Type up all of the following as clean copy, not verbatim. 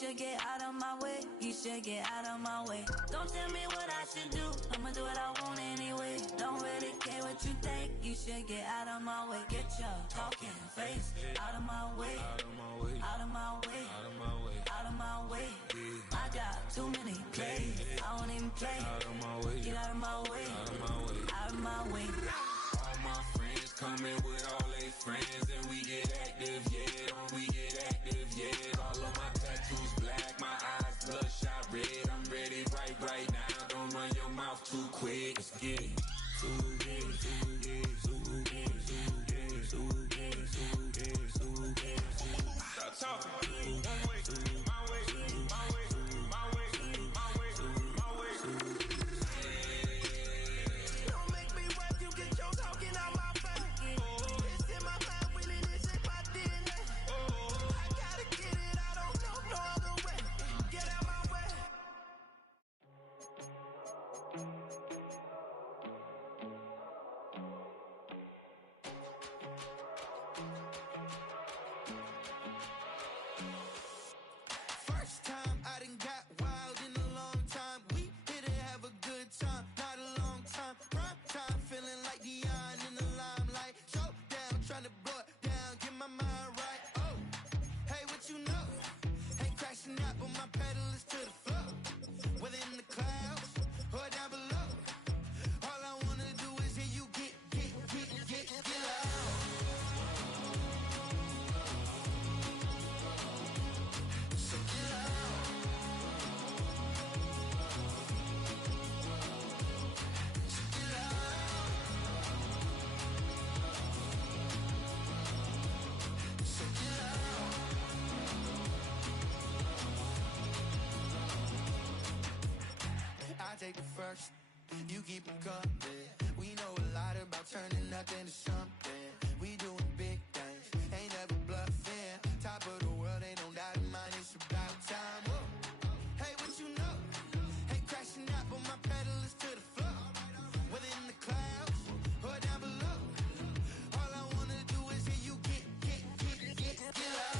should get out of my way. You should get out of my way. Don't tell me what I should do. I'ma do what I want anyway. Don't really care what you think. You should get out of my way. Get your talking face out of my way. Out of my way. Out of my way. Out of my way. Out of my way. I got too many plays. I don't even play. Out of my way. Get out of my way. Out of my way. Out of my way. All my friends coming with all their friends, and we get active, yeah. Don't we get active, yeah. All of my tattoos black, my eyes bloodshot red. I'm ready right now. Don't run your mouth too quick. Let's get it. Stop talking. One way, my way, my way, my way, my way, my way. Don't make me work, you get your talking out my face. It's in my mind, really, this is my DNA. I gotta get it, I don't know no other way. Get out my way. First time I done got wild in a long time. We here to have a good time, not a long time. Prime time, feeling like Dion in the limelight. Showdown, trying to blow it down, get my mind right. Oh, hey, what you know? Ain't crashing out, but my pedal is to the floor. Whether in the clouds or down below. All I wanna do is hear you get loud. So get loud. So get loud. So get loud. I take the first, you keep it coming. We know a lot about turning nothing to something. We doing big things, ain't never bluffing. Top of the world, ain't no doubt in mine, it's about time. Whoa. Hey, what you know? Ain't crashing out, but my pedal is to the floor. Whether in the clouds or down below. All I wanna do is hear you get loud.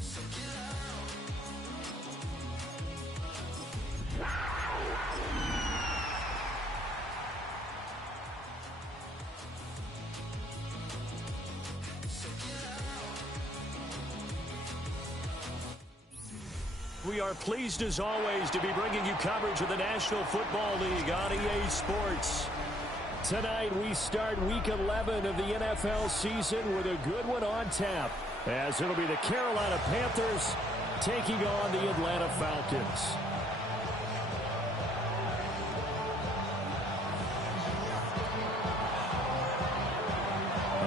So get loud. So get loud. We are pleased as always to be bringing you coverage of the National Football League on EA Sports. Tonight we start week 11 of the NFL season with a good one on tap, as it'll be the Carolina Panthers taking on the Atlanta Falcons.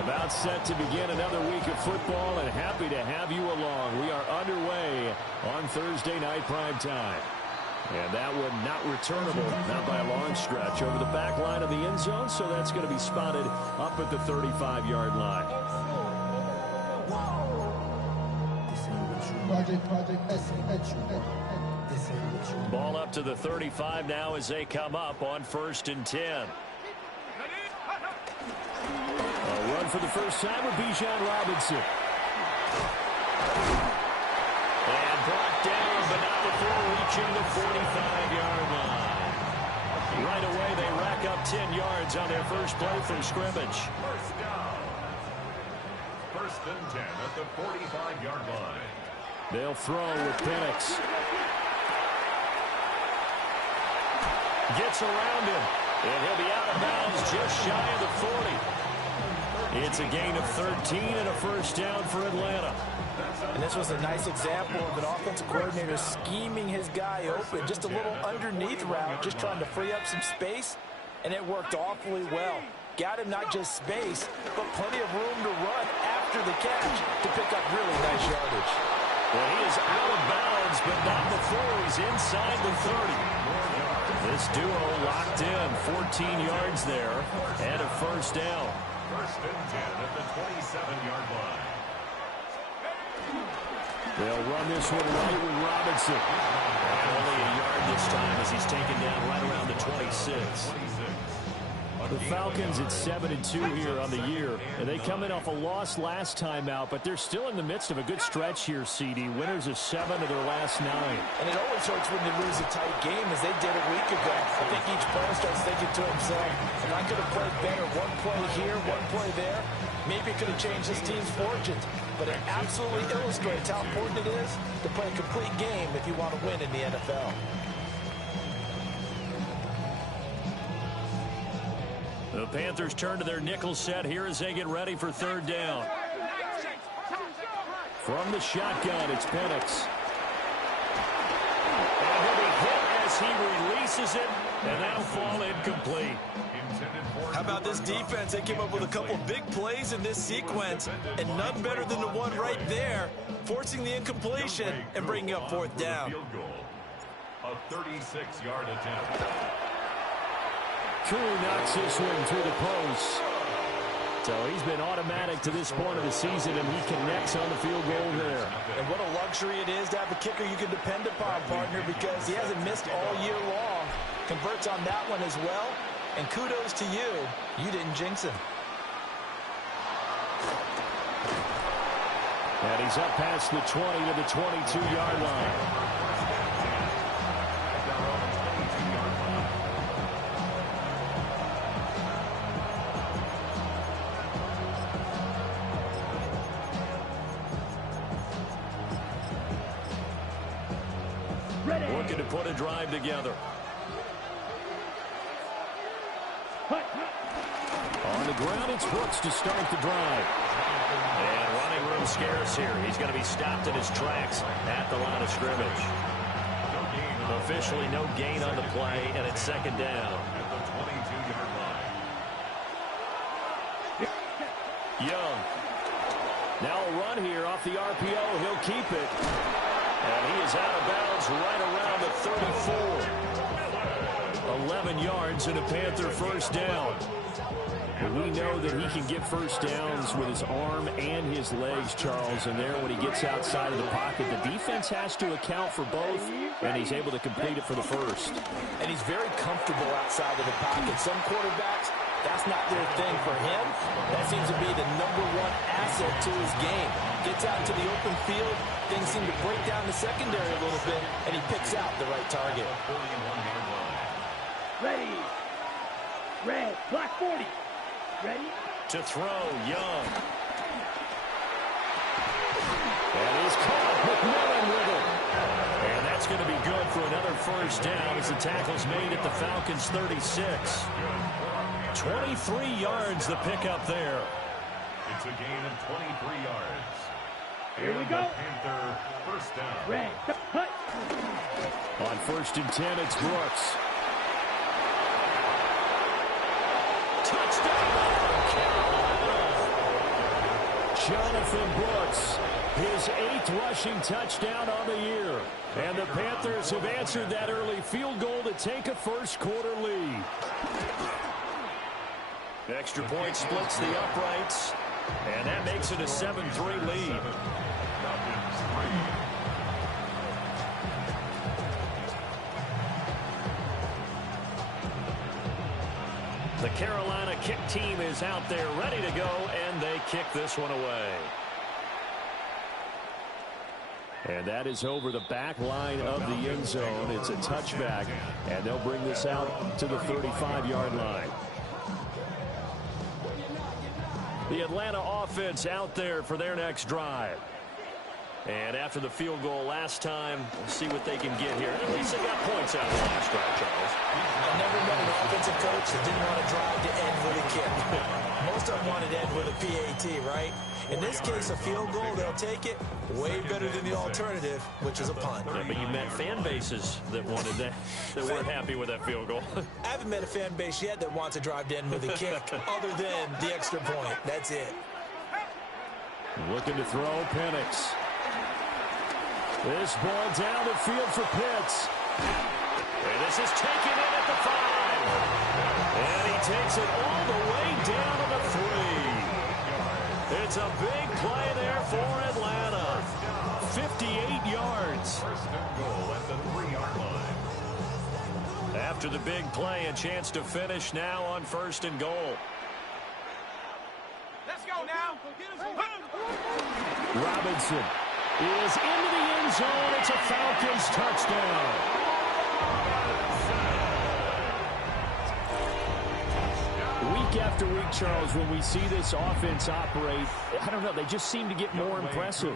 About set to begin another week of football, and happy to have you along. We are underway on Thursday night primetime. And that one not returnable, not by a long stretch, over the back line of the end zone, so that's going to be spotted up at the 35-yard line. Ball up to the 35 now as they come up on 1st and 10. A run for the first time with Bijan Robinson. And brought down, but not before reaching the 45-yard line. Right away, they rack up 10 yards on their first play from scrimmage. First down. 1st and 10 at the 45-yard line. They'll throw with Penix. Gets around him, and he'll be out of bounds just shy of the 40. It's a gain of 13 and a first down for Atlanta. And this was a nice example of an offensive coordinator scheming his guy open. Just a little underneath route, just trying to free up some space, and it worked awfully well. Got him not just space, but plenty of room to run after the catch to pick up really nice yardage. Well, he is out of bounds, but not before he's inside the 30. This duo locked in, 14 yards there, and a first down. 1st and 10 at the 27-yard line. They'll run this one right with Robinson. And only a yard this time as he's taken down right around the 26. The Falcons at 7-2 here on the year. And they come in off a loss last time out, but they're still in the midst of a good stretch here, CD. Winners of 7 of their last 9. And it always hurts when you lose a tight game, as they did a week ago. I think each player starts thinking to himself, if I could have played better, one play here, one play there, maybe it could have changed this team's fortunes. But it absolutely illustrates how important it is to play a complete game if you want to win in the NFL. The Panthers turn to their nickel set here as they get ready for 3rd down. From the shotgun, it's Penix. And he'll be hit as he releases it, and that'll fall incomplete. How about this defense? They came up with a couple big plays in this sequence, and none better than the one right there, forcing the incompletion and bringing up 4th down. A 36-yard attempt. Koo knocks this one through the post. So he's been automatic to this point of the season, and he connects on the field goal there. And what a luxury it is to have a kicker you can depend upon, partner, because he hasn't missed all year long. Converts on that one as well, and kudos to you. You didn't jinx him. And he's up past the 20 to the 22-yard line. Looking to put a drive together. On the ground, it's Brooks to start the drive. And running room scarce here. He's going to be stopped in his tracks at the line of scrimmage. Officially no gain on the play, and it's 2nd down. At the 22-yard line. Young. Now a run here off the RPO. He'll keep it. And he is out of bounds right around the 34. 11 yards and a Panther 1st down. But we know that he can get 1st downs with his arm and his legs, Charles. And there, when he gets outside of the pocket, the defense has to account for both, and he's able to complete it for the 1st. And he's very comfortable outside of the pocket. Some quarterbacks, that's not their thing. For him, that seems to be the #1 asset to his game. Gets out into the open field, things seem to break down the secondary a little bit, and he picks out the right target. Ready. Red. Black 40. Ready. To throw, Young. And he's caught. McMillan with it. And that's going to be good for another 1st down as the tackle's made at the Falcons' 36. 23 yards the pickup there. It's a gain of 23 yards. Here we go. Panther 1st down. Red. Cut. On 1st and 10, it's Brooks. Touchdown! Jonathan Brooks, his 8th rushing touchdown on the year. And the Panthers have answered that early field goal to take a 1st quarter lead. Extra point splits the uprights, and that makes it a 7-3 lead. The Carolina kick team is out there ready to go, and they kick this one away. And that is over the back line of the end zone. It's a touchback, and they'll bring this out to the 35-yard line. The Atlanta offense out there for their next drive. And after the field goal last time, we'll see what they can get here. At least they got points out of the last drive, Charles. I've never met an offensive coach that didn't want to drive to end with a kick. Most of them wanted to end with a PAT, right? In this case, a field goal, they'll take it. Way better than the alternative, which is a punt. Yeah, but you met fan bases that wanted that, that weren't happy with that field goal. I haven't met a fan base yet that wants to drive to end with a kick, other than the extra point. That's it. Looking to throw, Penix. This ball down the field for Pitts. And this is taken in at the 5. And he takes it all the way down to the 3. It's a big play there for Atlanta. 58 yards. First and goal at the 3-yard line. After the big play, a chance to finish now on 1st and goal. Let's go now. Robinson is into the end zone. It's a Falcons touchdown. Week after week, Charles, when we see this offense operate, I don't know, they just seem to get more impressive.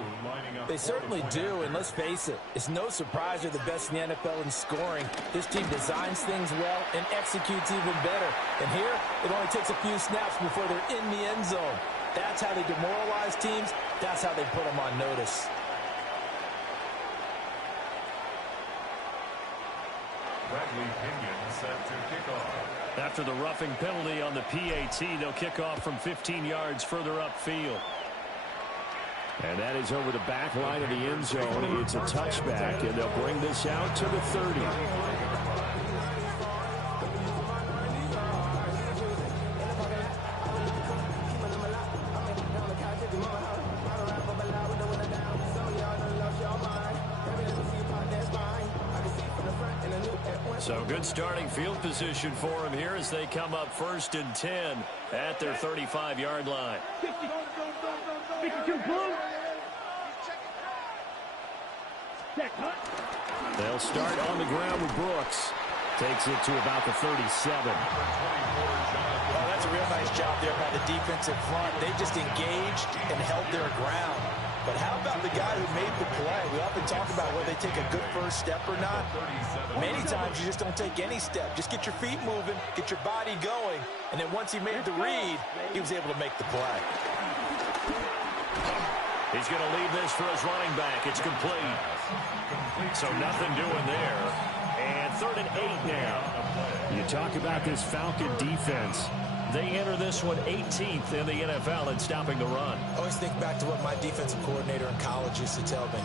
They certainly do, and let's face it, it's no surprise they're the best in the NFL in scoring. This team designs things well and executes even better. And here, it only takes a few snaps before they're in the end zone. That's how they demoralize teams. That's how they put them on notice. Bradley Pinion set to kick off. After the roughing penalty on the PAT, they'll kick off from 15 yards further upfield. And that is over the back line of the end zone. It's a touchback, and they'll bring this out to the 30. So good starting field position for them here as they come up 1st and 10 at their 35-yard line. 52 blue. Check, huh? They'll start on the ground with Brooks. Takes it to about the 37. Oh, that's a real nice job there by the defensive front. They just engaged and held their ground. But how about the guy who made the play? We often talk about whether they take a good first step or not. Many times you just don't take any step. Just get your feet moving, get your body going, and then once he made the read, he was able to make the play. He's going to leave this for his running back. It's complete. So nothing doing there. And 3rd and 8 now. You talk about this Falcon defense. They enter this one 18th in the NFL in stopping the run. I always think back to what my defensive coordinator in college used to tell me.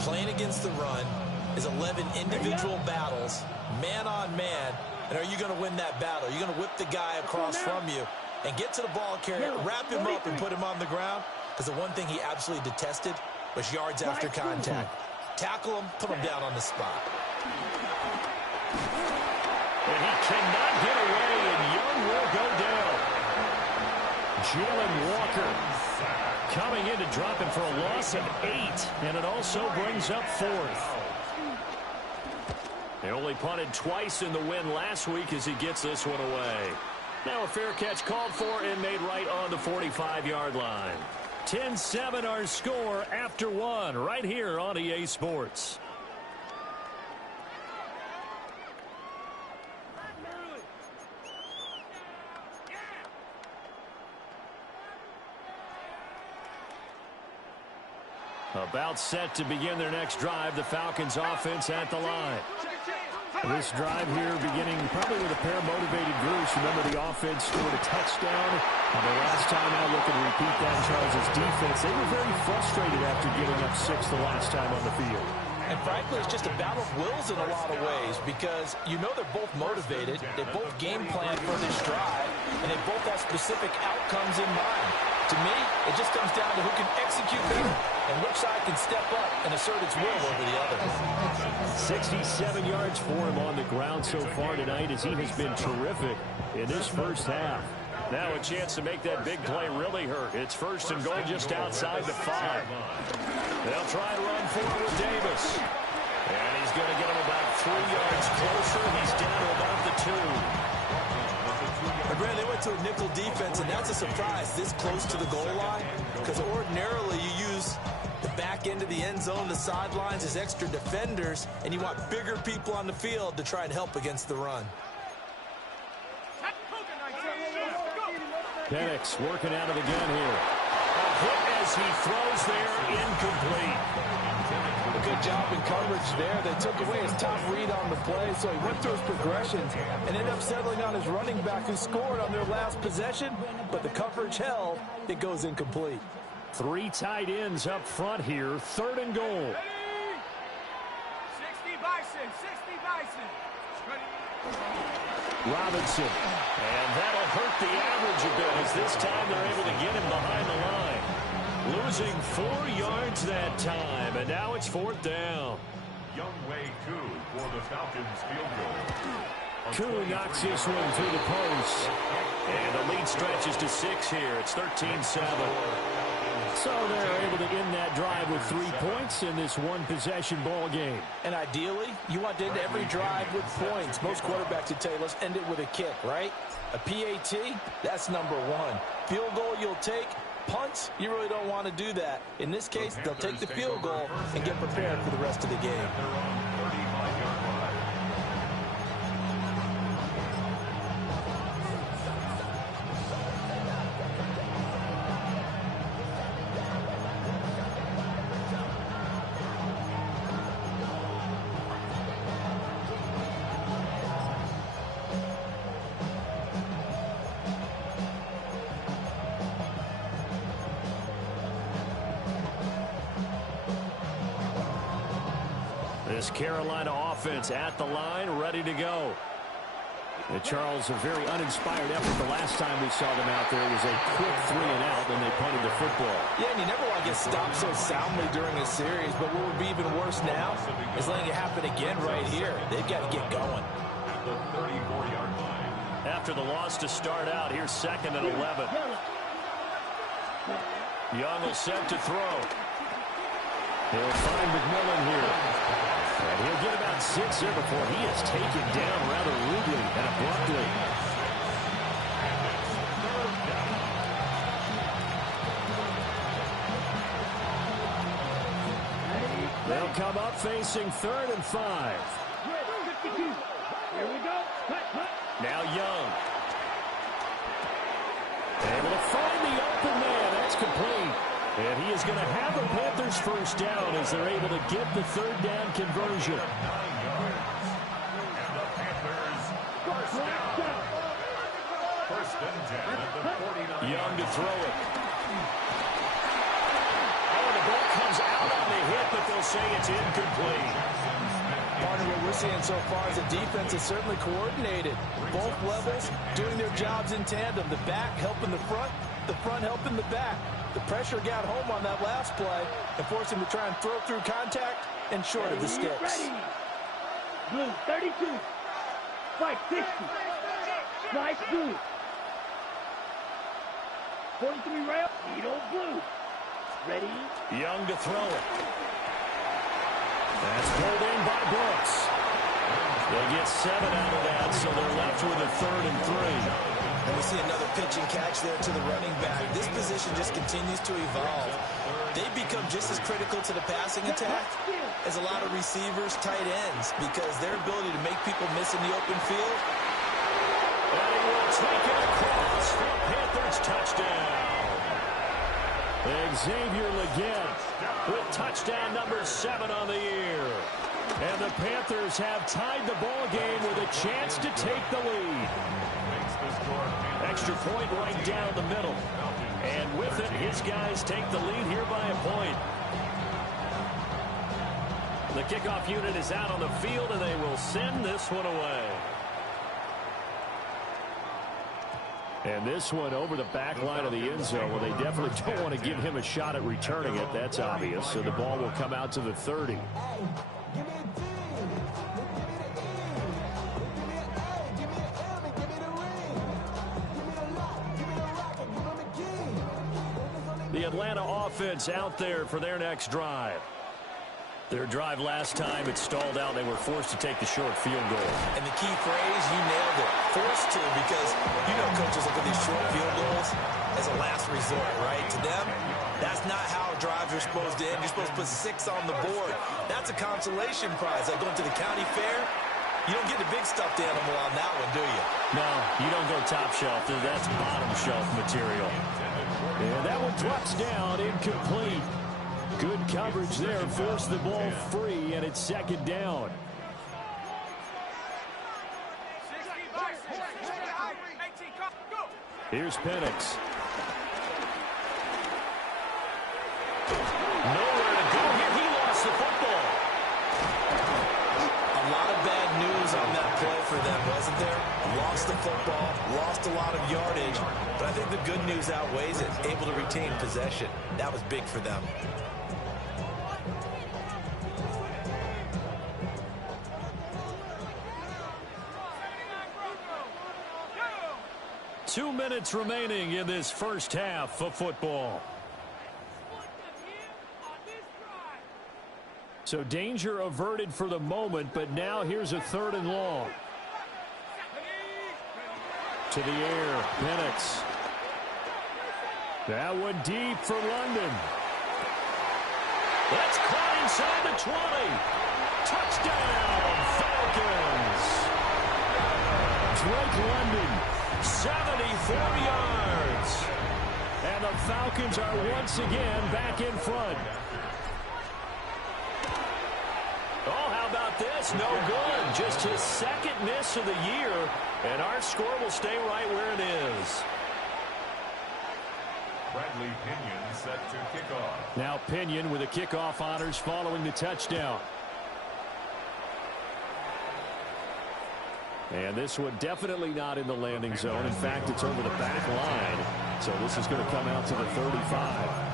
Playing against the run is 11 individual battles, man on man. And are you going to win that battle? Are you going to whip the guy across from you and get to the ball carrier, wrap him up, and put him on the ground? Because the one thing he absolutely detested was yards after contact. Tackle him, put him down on the spot. And he cannot get away, and Young will go down. Jalen Walker coming in to drop him for a loss of 8, and it also brings up 4th. They only punted twice in the win last week as he gets this one away. Now a fair catch called for and made right on the 45-yard line. 10-7 our score after 1 right here on EA Sports. About set to begin their next drive, the Falcons offense at the line. This drive here beginning probably with a pair of motivated groups. Remember, the offense scored a touchdown. And the last time I look and repeat that, Charles' defense, they were very frustrated after giving up 6 the last time on the field. And frankly, it's just a battle of wills in a lot of ways because you know they're both motivated, they both game plan for this drive, and they both have specific outcomes in mind. To me, it just comes down to who can execute better and which side can step up and assert its will over the other. 67 yards for him on the ground so far tonight as he has been terrific in this first half. Now a chance to make that big play really hurt. It's 1st and goal just outside the 5. They'll try to run forward with Davis. And he's going to get him about 3 yards closer. He's down to about the 2. And Brad, they went to a nickel defense, and that's a surprise this close to the goal line because ordinarily you use the back end of the end zone, the sidelines as extra defenders, and you want bigger people on the field to try and help against the run. Penix working out of the gun here. A hit as he throws there, incomplete. A good job in coverage there. They took away his top read on the play, so he went through his progressions and ended up settling on his running back who scored on their last possession, but the coverage held. It goes incomplete. 3 tight ends up front here, 3rd and goal. 60 Bison, 60 Bison. Robinson, and that'll hurt the average a bit as this time they're able to get him behind the line. Losing 4 yards that time, and now it's 4th down. Young Wei Koo for the Falcons field goal. Koo knocks this one through the post. And the lead stretches to 6 here. It's 13-7. So they're able to end that drive with 3 points in this one-possession ball game. And ideally, you want to end every drive with points. Most quarterbacks would tell you, let's end it with a kick, right? A PAT, that's number 1. Field goal you'll take. Punts, you really don't want to do that. In this case, they'll take the field goal and get prepared for the rest of the game. This Carolina offense at the line, ready to go. And Charles, a very uninspired effort the last time we saw them out there. It was a quick 3-and-out, and they punted the football. Yeah, and you never want to get stopped so soundly during a series, but what would be even worse now is letting it happen again right here. They've got to get going. At the 34-yard line. After the loss to start out, here's 2nd and 11. Young will set to throw. He'll find McMillan here. And he'll get about 6 here before he is taken down rather rudely and abruptly. They'll come up facing 3rd and 5. Here we go. Now Young. Able to find the open man. That's complete. And he is going to have a Panthers first down as they're able to get the 3rd down conversion. 9 yards. And the Panthers first down. 1st and 10 at the 49. Young to throw it. Oh, the ball comes out on the hit, but they'll say it's incomplete. Partner, what we're seeing so far is the defense is certainly coordinated. Both levels doing their jobs in tandem. The back helping the front helping the back. The pressure got home on that last play and forced him to try and throw through contact and short of the sticks. Ready. Blue 32. Spike 60. Slice blue. 43 rail. Needle blue. Ready. Young to throw it. That's pulled in by Brooks. They'll get 7 out of that, so they're left with a 3rd and 3. And we see another pitch and catch there to the running back. This position just continues to evolve. They've become just as critical to the passing attack as a lot of receivers, tight ends, because their ability to make people miss in the open field. And he will take it across for a Panthers touchdown. Xavier Legette with touchdown number 7 on the year. And the Panthers have tied the ball game with a chance to take the lead. Extra point right down the middle. And with it, his guys take the lead here by a point. The kickoff unit is out on the field, and they will send this one away. And this one over the back line of the end zone. Well, they definitely don't want to give him a shot at returning it. That's obvious. So the ball will come out to the 30. The Atlanta offense out there for their next drive. Their drive last time, it stalled out. They were forced to take the short field goal. And the key phrase, you nailed it. Forced to, because you know coaches look at these short field goals as a last resort, right? To them, that's not how drives are supposed to end. You're supposed to put 6 on the board. That's a consolation prize. Like going to the county fair, you don't get the big stuffed animal on that one, do you? No, you don't go top shelf. That's bottom shelf material. And that one drops down, incomplete. Good coverage there, forced the ball free, and it's 2nd down. Here's Penix. Nowhere to go here. He lost the football. A lot of bad news on that play for them, wasn't there? Lost the football, lost a lot of yardage, but I think the good news outweighs it. Able to retain possession. That was big for them. 2 minutes remaining in this first half of football. So danger averted for the moment, but now here's a 3rd and long. To the air, Penix. That one deep for London. That's caught inside the 20. Touchdown, Falcons. Drake London, 74 yards. And the Falcons are once again back in front. Oh, how about this? No good. Just his 2nd miss of the year. And our score will stay right where it is. Bradley Pinion set to kick off. Now Pinion with the kickoff honors following the touchdown. And this one definitely not in the landing zone. In fact, it's over the back line. So this is going to come out to the 35.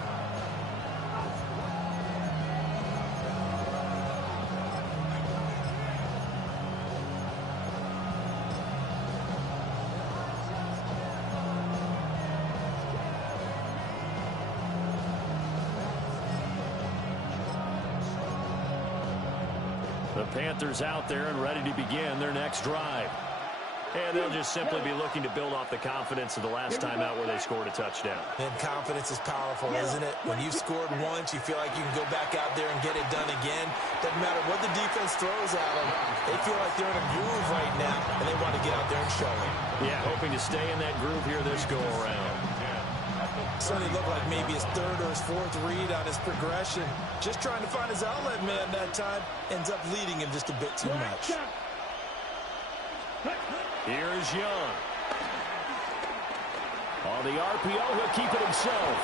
The Panthers out there and ready to begin their next drive. And they'll just simply be looking to build off the confidence of the last time out where they scored a touchdown. And confidence is powerful, isn't it? When you've scored once, you feel like you can go back out there and get it done again. Doesn't matter what the defense throws at them. They feel like they're in a groove right now, and they want to get out there and show it. Yeah, hoping to stay in that groove here this go-around. Certainly looked like maybe his 3rd or his 4th read on his progression. Just trying to find his outlet man that time. Ends up leading him just a bit too much. Here's Young. On the RPO, he'll keep it himself.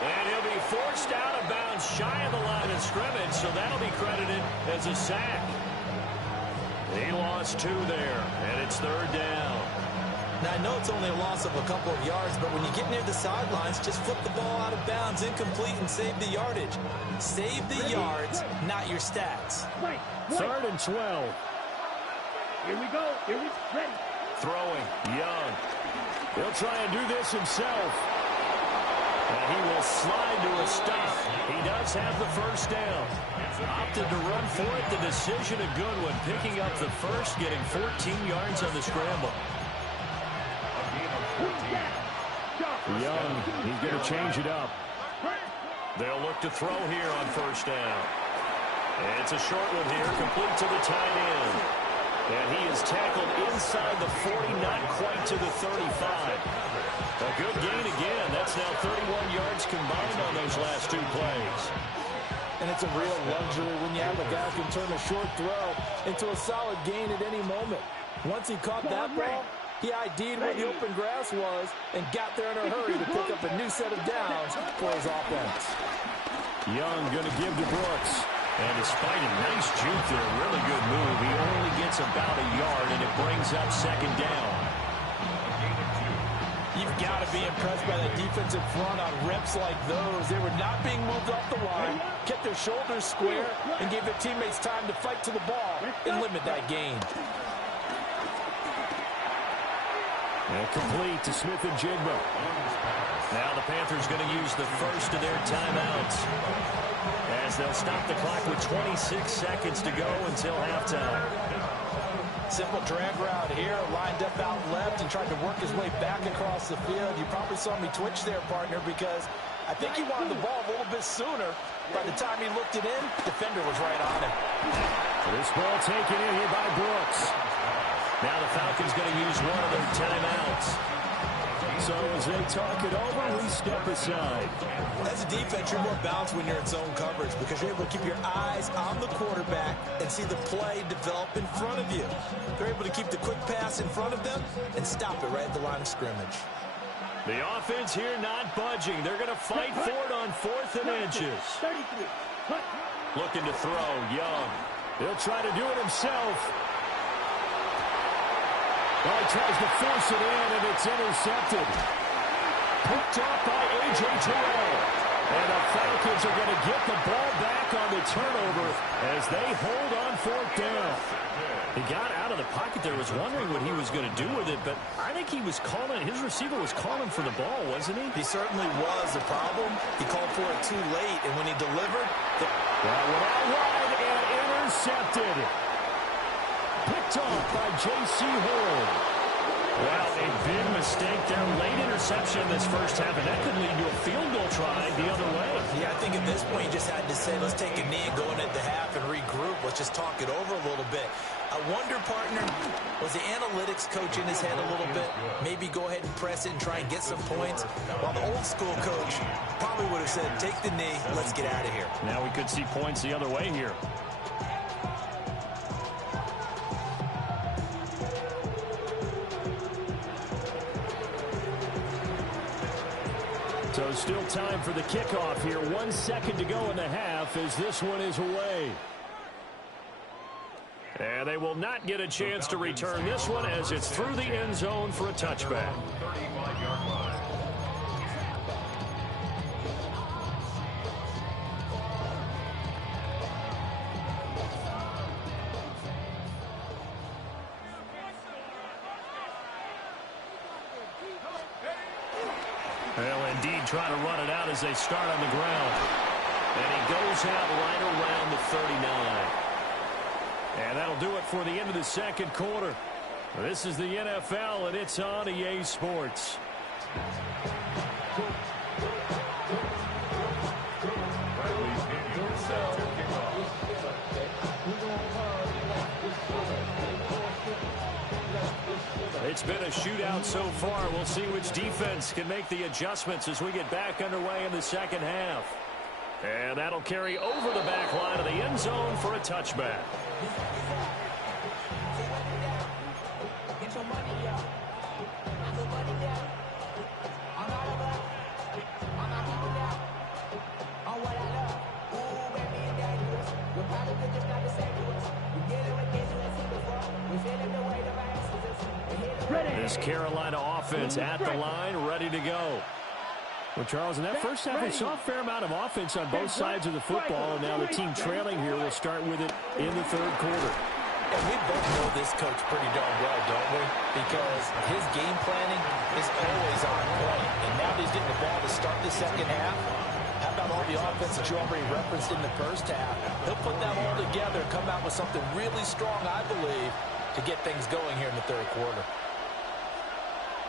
And he'll be forced out of bounds shy of the line of scrimmage, so that'll be credited as a sack. He lost 2 there, and it's 3rd down. Now, I know it's only a loss of a couple of yards, but when you get near the sidelines, just flip the ball out of bounds, incomplete, and save the yardage. Save the yards, not your stats. 3rd and 12. Here we go. Here we ready. Throwing, Young. He'll try and do this himself. And he will slide to a stop. He does have the 1st down. Opted to run for it. The decision a good one. Picking up the 1st, getting 14 yards on the scramble. Young, he's going to change it up. They'll look to throw here on 1st down. And it's a short one here, complete to the tight end. And he is tackled inside the 40, not quite to the 35. A good gain again. That's now 31 yards combined on those last 2 plays. And it's a real luxury when you have a guy who can turn a short throw into a solid gain at any moment. Once he caught that ball, he ID'd where the open grass was and got there in a hurry to pick up a new set of downs for his offense. Young going to give to Brooks. And despite a nice juke there, a really good move, he only gets about a yard, and it brings up 2nd down. You've got to be impressed by that defensive front on reps like those. They were not being moved off the line, kept their shoulders square, and gave their teammates time to fight to the ball and limit that gain. And complete to Smith and Jigba. Now the Panthers going to use the 1st of their timeouts, as they'll stop the clock with 26 seconds to go until halftime. Simple drag route here, lined up out left and tried to work his way back across the field. You probably saw me twitch there, partner, because I think he wanted the ball a little bit sooner. By the time he looked it in, defender was right on him. This ball taken in here by Brooks. Now the Falcons going to use one of their timeouts. So as they talk it over, we step aside. As a defense, you're more balanced when you're in zone coverage because you're able to keep your eyes on the quarterback and see the play develop in front of you. They're able to keep the quick pass in front of them and stop it right at the line of scrimmage. The offense here not budging. They're going to fight for it on 4th and inches. Looking to throw, Young. He'll try to do it himself. Well, he tries to force it in, and it's intercepted. Picked up by A.J. Terrell. And the Falcons Falcons are going to get the ball back on the turnover as they hold on fourth down. He got out of the pocket there, was wondering what he was going to do with it, but I think he was calling, his receiver was calling for the ball, wasn't he? He certainly was. The problem, he called for it too late, and when he delivered, that went out wide and intercepted. Picked off by J.C. Horn. Well, a big mistake there. Late interception in this first half, and that could lead to a field goal try the other way. Yeah, I think at this point you just had to say, let's take a knee and go into the half and regroup. Let's just talk it over a little bit. I wonder, partner, was the analytics coach in his head a little bit? Maybe go ahead and press it and try and get some points. While the old school coach probably would have said, take the knee, let's get out of here. Now we could see points the other way here. So still time for the kickoff here. 1 second to go in the half as this one is away. And they will not get a chance to return this one as it's through the end zone for a touchback. 35-yard line. Well, indeed, trying to run it out as they start on the ground. And he goes out right around the 39. And that'll do it for the end of the second quarter. This is the NFL, and it's on EA Sports. It's been a shootout so far. We'll see which defense can make the adjustments as we get back underway in the second half. And that'll carry over the back line of the end zone for a touchback. This Carolina offense at the line, ready to go. Well, Charles, in that first half, we saw a fair amount of offense on both sides of the football, and now the team trailing here will start with it in the third quarter. And we both know this coach pretty darn well, don't we? Because his game planning is always on point. And now that he's getting the ball to start the second half, how about all the offense that you already referenced in the first half? He'll put that all together and come out with something really strong, I believe, to get things going here in the third quarter.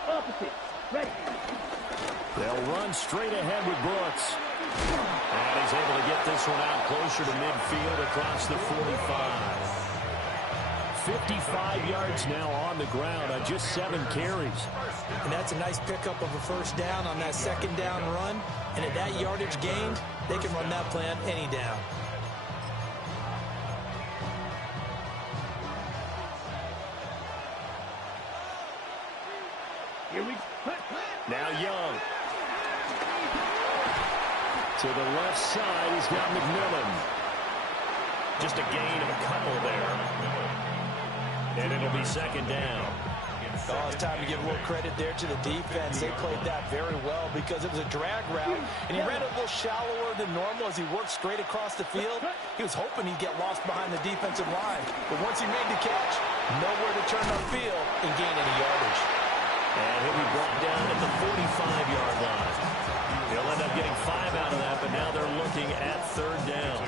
Opposite. Ready. They'll run straight ahead with Brooks. And he's able to get this one out closer to midfield across the 45. 55 yards now on the ground on just 7 carries. And that's a nice pickup of a first down on that second down run. And at that yardage gain, they can run that plan any down. Here we go. Now Young. To the left side, he's got McMillan. Just a gain of a couple there. And it'll be second down. Oh, it's time to give a little credit there to the defense. They played that very well because it was a drag route, and he ran a little shallower than normal as he worked straight across the field. He was hoping he'd get lost behind the defensive line, but once he made the catch, nowhere to turn upfield and gain any yardage. And he'll be brought down at the 45-yard line. He'll end up getting 5 out of that, but now they're looking at third down.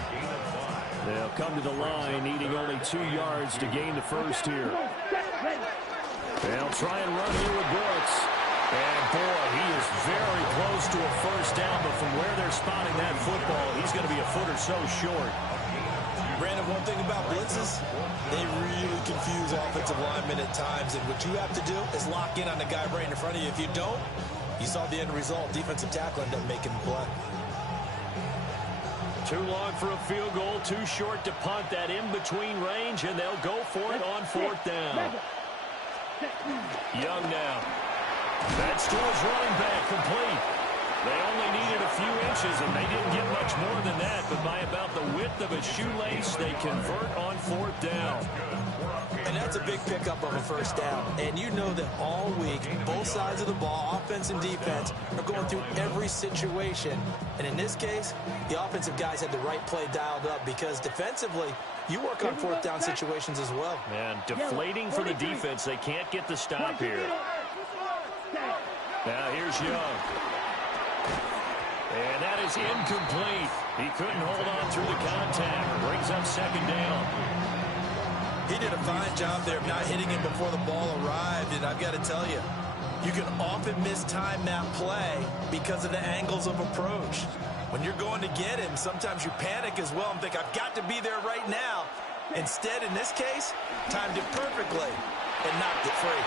They'll come to the line, needing only 2 yards to gain the first here. They'll try and run here with Brooks. And, boy, he is very close to a first down, but from where they're spotting that football, he's going to be a foot or so short. Brandon, one thing about blitzes, they really confuse offensive linemen at times, and what you have to do is lock in on the guy right in front of you. If you don't, you saw the end result. Defensive tackle ended up making the play. Too long for a field goal, too short to punt that in-between range, and they'll go for it on fourth down. Young now. That's to his running back, complete. They only needed a few inches, and they didn't get much more than that. But by about the width of a shoelace, they convert on 4th down. And that's a big pickup of a first down. And you know that all week, both sides of the ball, offense and defense, are going through every situation. And in this case, the offensive guys had the right play dialed up because defensively, you work on 4th down situations as well. And deflating for the defense. They can't get the stop here. Now here's Young. And that is incomplete. He couldn't hold on through the contact. Brings up 2nd down. He did a fine job there of not hitting him before the ball arrived. And I've got to tell you, you can often mistime that play because of the angles of approach. When you're going to get him, sometimes you panic as well and think, I've got to be there right now. Instead, in this case, timed it perfectly and knocked it free.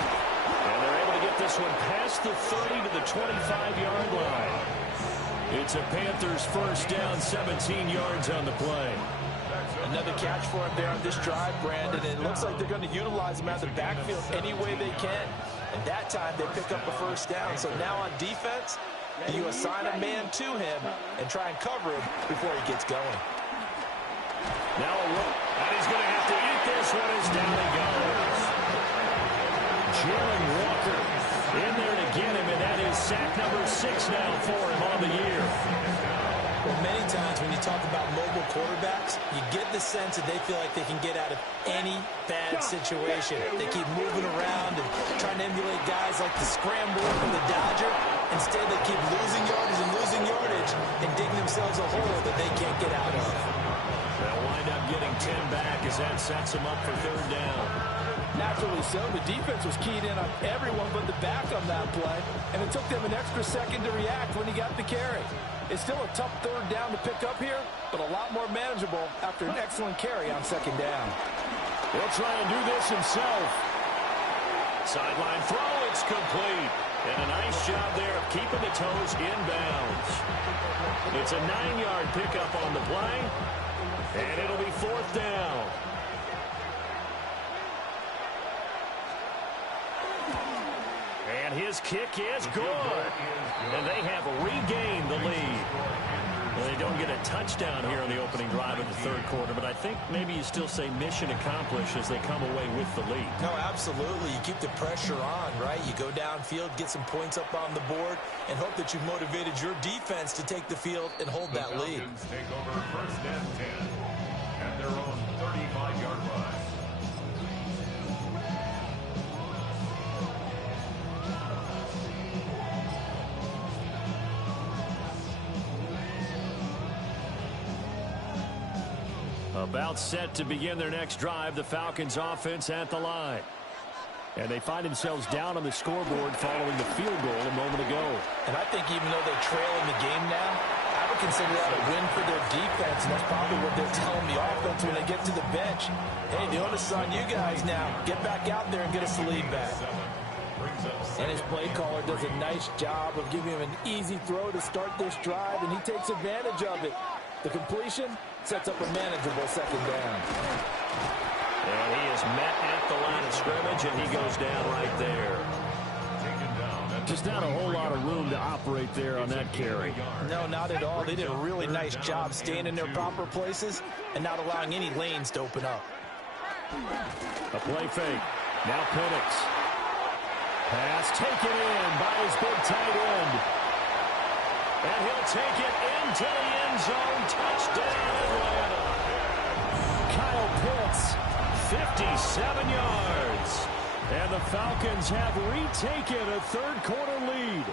And they're able to get this one past the 30 to the 25-yard line. It's a Panthers first down, 17 yards on the play. Another catch for him there on this drive, Brandon. And it looks like they're going to utilize him out of the backfield any way they can. And that time they pick up a first down. So now on defense, you assign a man to him and try and cover him before he gets going. Now a rope. And he's going to have to eat this one as down he goes. Jalen Walker in there to get him, and that is sack number 6 now for him on the year. Well, many times when you talk about mobile quarterbacks, you get the sense that they feel like they can get out of any bad situation. They keep moving around and trying to emulate guys like the scrambler from the Dodger. Instead, they keep losing yardage and digging themselves a hole that they can't get out of. They'll wind up getting 10 back as that sets them up for 3rd down. Naturally so. The defense was keyed in on everyone but the back on that play, and it took them an extra second to react when he got the carry. It's still a tough 3rd down to pick up here, but a lot more manageable after an excellent carry on 2nd down. He'll try and do this himself. Sideline throw, it's complete. And a nice job there of keeping the toes inbounds. It's a 9-yard pickup on the play, and it'll be 4th down. And his kick is good. And they have regained the lead. Well, they don't get a touchdown here on the opening drive of the 3rd quarter, but I think maybe you still say mission accomplished as they come away with the lead. No, absolutely. You keep the pressure on, right? You go downfield, get some points up on the board, and hope that you've motivated your defense to take the field and hold that lead. The Falcons take over 1st and 10 at their own 35-yard line. About set to begin their next drive, the Falcons offense at the line. And they find themselves down on the scoreboard following the field goal a moment ago. And I think even though they're trailing the game now, I would consider that a win for their defense, and that's probably what they're telling the offense when they get to the bench. Hey, the onus is on you guys now. Get back out there and get us the lead back. And his play caller does a nice job of giving him an easy throw to start this drive, and he takes advantage of it. The completion sets up a manageable 2nd down. And he is met at the line of scrimmage, and he goes down right there. Just not a whole lot of room to operate there on that carry. No, not at all. They did a really nice job staying in their proper places and not allowing any lanes to open up. A play fake. Now Penix. Pass taken in by his big tight end. And he'll take it into the end zone. Touchdown, Atlanta. Kyle Pitts, 57 yards. And the Falcons have retaken a 3rd quarter lead.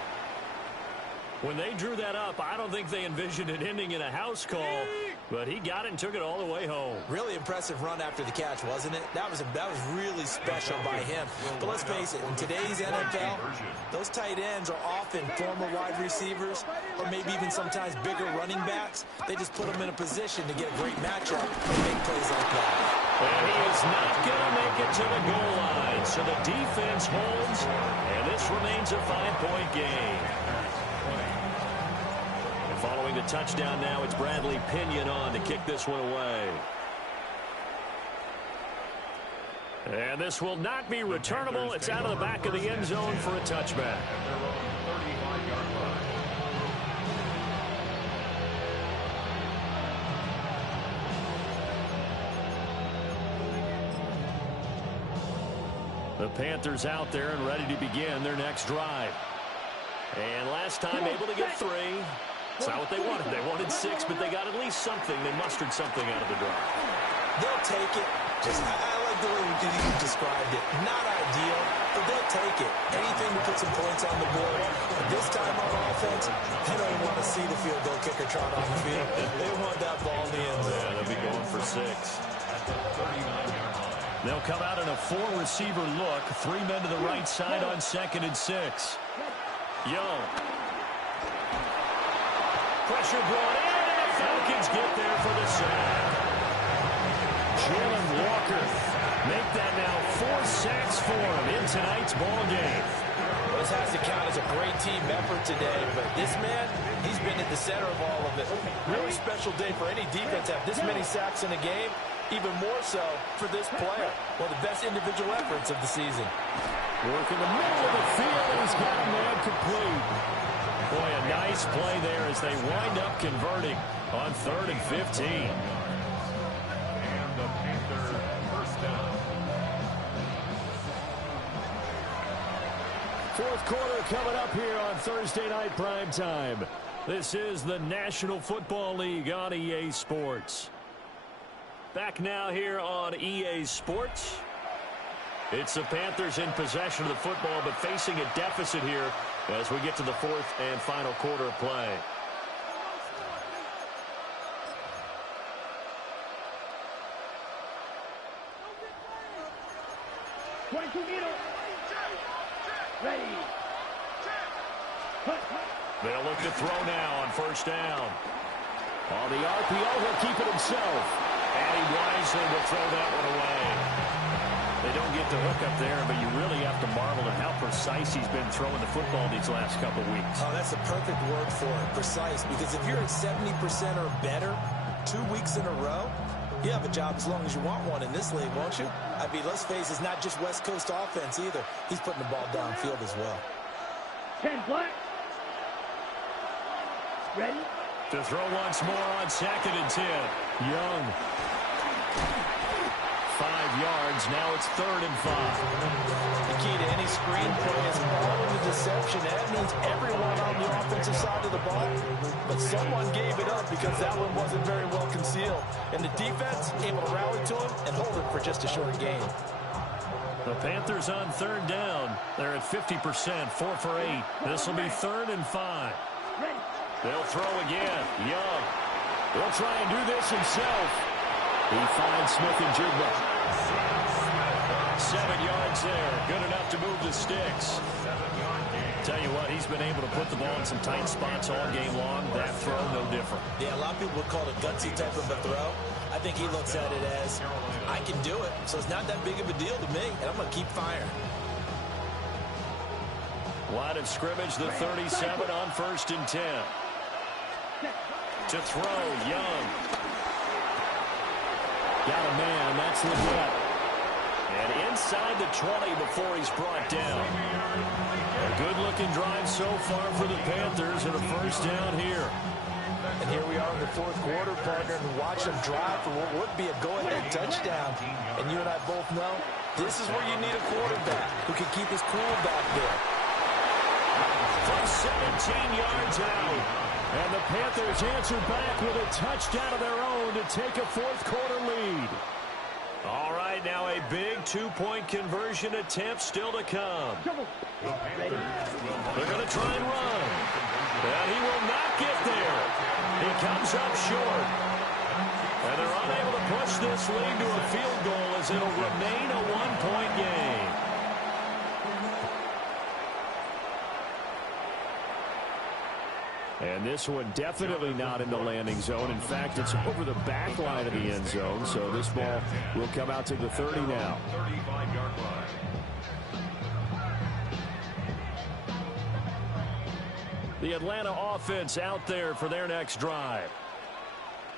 When they drew that up, I don't think they envisioned it ending in a house call, but he got it and took it all the way home. Really impressive run after the catch, wasn't it? That was really special by him. But let's face it, in today's NFL, those tight ends are often former wide receivers or maybe even sometimes bigger running backs. They just put them in a position to get a great matchup and make plays like that. And he is not going to make it to the goal line, so the defense holds, and this remains a 5-point game. Following the touchdown now, it's Bradley Pinion on to kick this one away. And this will not be returnable. It's out of the back of the end zone for a touchback. The Panthers out there and ready to begin their next drive. And last time able to get 3. It's not what they wanted. They wanted 6, but they got at least something. They mustered something out of the drive. They'll take it. I like the way you described it. Not ideal, but they'll take it. Anything to put some points on the board. But this time on offense, they don't want to see the field goal kicker trot on the field. They want that ball in the end zone. Yeah, they'll be going for 6. They'll come out in a 4-receiver look. 3 men to the right side on 2nd and 6. Young. Pressure brought in, and the Falcons get there for the sack. Jalen Walker make that now 4 sacks for him in tonight's ball game. This has to count as a great team effort today, but this man, he's been at the center of all of it. Really special day for any defense to have this many sacks in a game, even more so for this player. One of the best individual efforts of the season. Work in the middle of the field, and he's got a man complete. Boy, a nice play there as they wind up converting on 3rd and 15. And the Panthers first down. 4th quarter coming up here on Thursday night primetime. This is the National Football League on EA Sports. Back now here on EA Sports. It's the Panthers in possession of the football, but facing a deficit here as we get to the 4th and final quarter of play. They'll look to throw now on 1st down. On the RPO, he'll keep it himself. And he wisely will throw that one away. They don't get the hook up there, but you really have to marvel at how precise he's been throwing the football these last couple weeks. Oh, that's a perfect word for it, precise, because if you're at 70% or better 2 weeks in a row, you have a job as long as you want one in this league, won't you? I mean, let's face it, it's not just West Coast offense either. He's putting the ball downfield as well. 10 black. Ready? To throw once more on 2nd and 10. Young. 5 yards. Now it's 3rd and 5. The key to any screen play is all of the deception. That means everyone on the offensive side of the ball. But someone gave it up because that one wasn't very well concealed. And the defense able to rally to him and hold it for just a short gain. The Panthers on 3rd down. They're at 50%, 4 for 8. This will be 3rd and 5. They'll throw again. Young. He'll try and do this himself. He finds Smith-Njigba. 7 yards there. Good enough to move the sticks. Tell you what, he's been able to put the ball in some tight spots all game long. That throw, no different. Yeah, a lot of people would call it a gutsy type of a throw. I think he looks at it as, I can do it, so it's not that big of a deal to me, and I'm going to keep firing. Line of scrimmage, the 37 on 1st and 10. To throw, Young. Got a man, that's legit. And inside the 20 before he's brought down. A good-looking drive so far for the Panthers and a 1st down here. And here we are in the 4th quarter, partner, and watch them drive for what would be a go-ahead touchdown. And you and I both know this is where you need a quarterback who can keep his cool back there. From 17 yards out. And the Panthers answer back with a touchdown of their own to take a 4th quarter lead. All right, now a big 2-point conversion attempt still to come. They're going to try and run. And he will not get there. He comes up short. And they're unable to push this lead to a field goal as it'll remain a 1-point game. And this one definitely not in the landing zone. In fact, it's over the back line of the end zone. So this ball will come out to the 30 now. 35-yard line. The Atlanta offense out there for their next drive.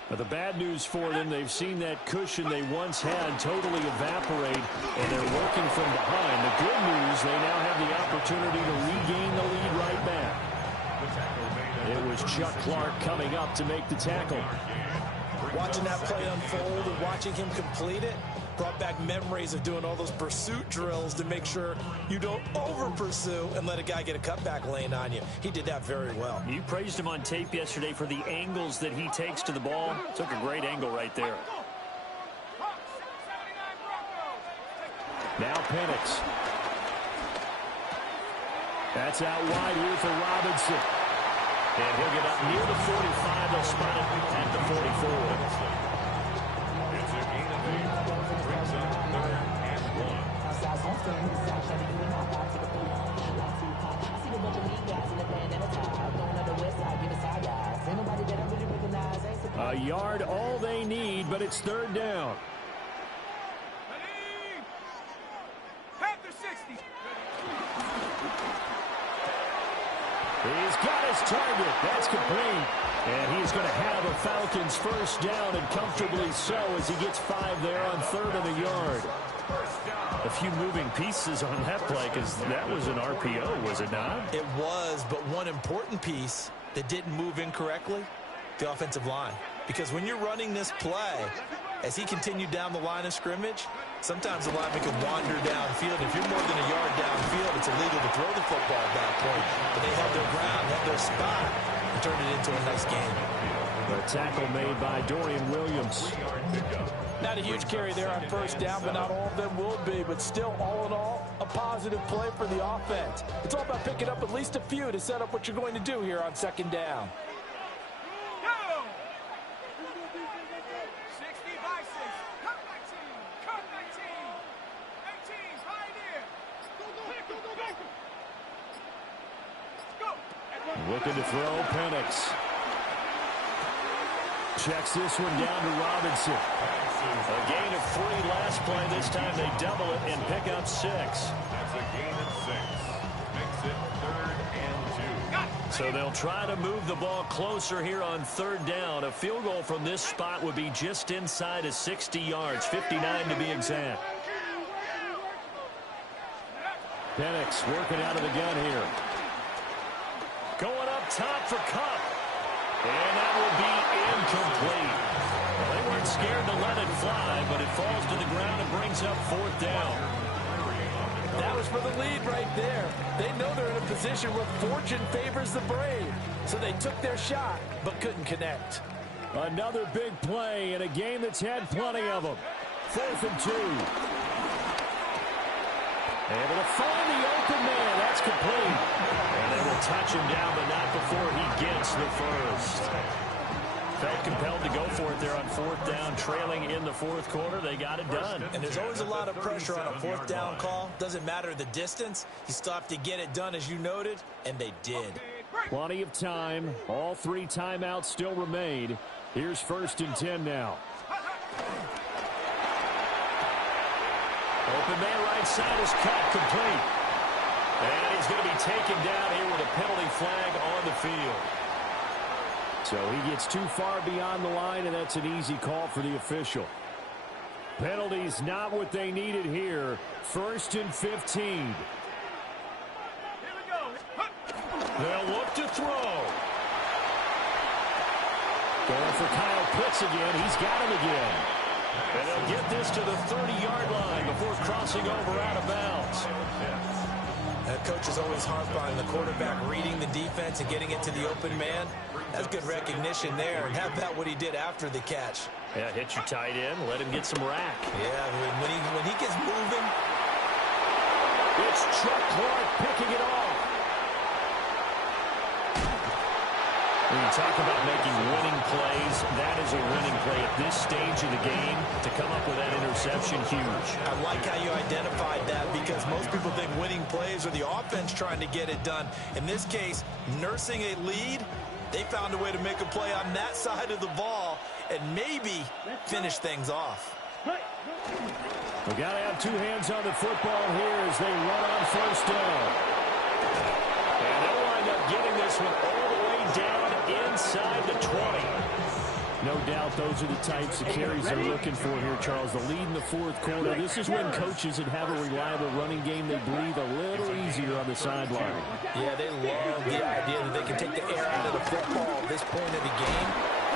But the bad news for them, they've seen that cushion they once had totally evaporate, and they're working from behind. The good news, they now have the opportunity to regain the lead right back. It was Chuck Clark coming up to make the tackle. Watching that play unfold and watching him complete it, Brought back memories of doing all those pursuit drills to make sure you don't over-pursue and let a guy get a cutback lane on you. He did that very well. You praised him on tape yesterday for the angles that he takes to the ball. Took a great angle right there. Now Penix. That's out wide here for Robinson. And he'll get up near the 45. They'll spot it at the 44. It's a gain of 8. Brings up 3rd and 1. A yard, all they need, but it's 3rd down. Panther 60. He's got his target. That's complete. And he's going to have a Falcons first down, and comfortably so, as he gets 5 there on 3rd and a yard. A few moving pieces on that play, because that was an RPO, was it not? It was, but one important piece that didn't move incorrectly, the offensive line. Because when you're running this play, as he continued down the line of scrimmage, sometimes the lineman can wander downfield. If you're more than a yard downfield, it's illegal to throw the football at that point. But they held their ground, held their spot, and turned it into a nice game. A tackle made by Dorian Williams. Not a huge carry there on first down, but not all of them will be. But still, all in all, a positive play for the offense. It's all about picking up at least a few to set up what you're going to do here on 2nd down. 60 by 6. Cut 19. Cut 19. 18. Pioneer. Go. Looking to throw, Penix. Checks this one down to Robinson. A gain of 3 last play. This time they double it and pick up 6. That's a gain of 6. Makes it 3rd and 2. So they'll try to move the ball closer here on 3rd down. A field goal from this spot would be just inside of 60 yards, 59 to be exact. Penix working out of the gun here. Going up top for Cup. And that will be incomplete. Well, they weren't scared to let it fly, but it falls to the ground and brings up 4th down. That was for the lead right there. They know they're in a position where fortune favors the brave. So they took their shot, but couldn't connect. Another big play in a game that's had plenty of them. 4th and 2. Able to find the open man. That's complete. And they will touch him down, but not before he gets the first. Felt compelled to go for it there on 4th down, trailing in the 4th quarter. They got it done. And there's always a lot of pressure on a 4th down call. Doesn't matter the distance. You still have to get it done, as you noted, and they did. Plenty of time. All 3 timeouts still remain. Here's 1st and 10 now. Open man right side is cut, complete. And he's going to be taken down here with a penalty flag on the field. So he gets too far beyond the line, and that's an easy call for the official. Penalties not what they needed here. 1st and 15. They'll look to throw. Going for Kyle Pitts again. He's got him again. And they'll get this to the 30-yard line before crossing over out of bounds. Coach is always harped on the quarterback reading the defense and getting it to the open man. That's good recognition there. And how about what he did after the catch? Yeah, hit your tight end, let him get some rack. Yeah, when he gets moving. It's Chuck Clark picking it off. When you talk about making winning plays, that is a winning play at this stage of the game. To come up with that interception, huge. I like how you identified that, because most people think winning plays are the offense trying to get it done. In this case, nursing a lead, they found a way to make a play on that side of the ball and maybe finish things off. We got to have 2 hands on the football here as they run on 1st down. And they'll wind up getting this one all the way down inside the 20. No doubt those are the types of carries they're looking for here, Charles. The lead in the 4th quarter. This is when coaches that have a reliable running game, they breathe a little easier on the sideline. Yeah, they love the idea that they can take the air out of the football at this point of the game.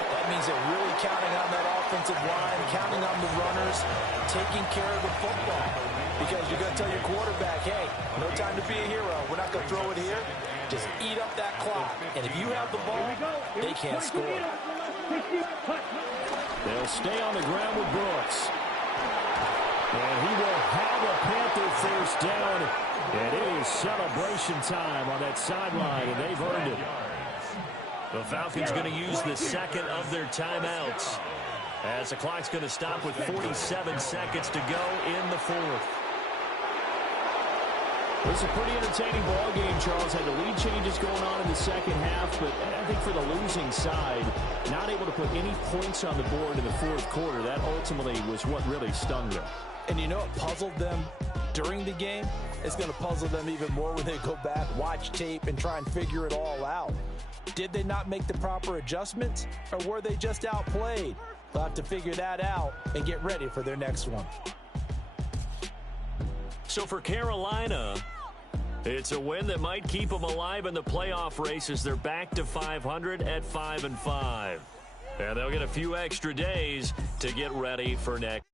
That means they're really counting on that offensive line, counting on the runners, taking care of the football. Because you're going to tell your quarterback, hey, no time to be a hero. We're not going to throw it here. Just eat up that clock. And if you have the ball, they can't score. They'll stay on the ground with Brooks. And he will have a Panther first down. And it is celebration time on that sideline, and they've earned it. The Falcons going to use the second of their timeouts, as the clock's going to stop with 47 seconds to go in the fourth. This is a pretty entertaining ball game, Charles. Had the lead changes going on in the second half, but I think for the losing side, not able to put any points on the board in the fourth quarter, that ultimately was what really stung them. And you know what puzzled them during the game? It's going to puzzle them even more when they go back, watch tape, and try and figure it all out. Did they not make the proper adjustments, or were they just outplayed? They'll have to figure that out and get ready for their next one. So for Carolina, it's a win that might keep them alive in the playoff race as they're back to 500 at 5-5. And they'll get a few extra days to get ready for next.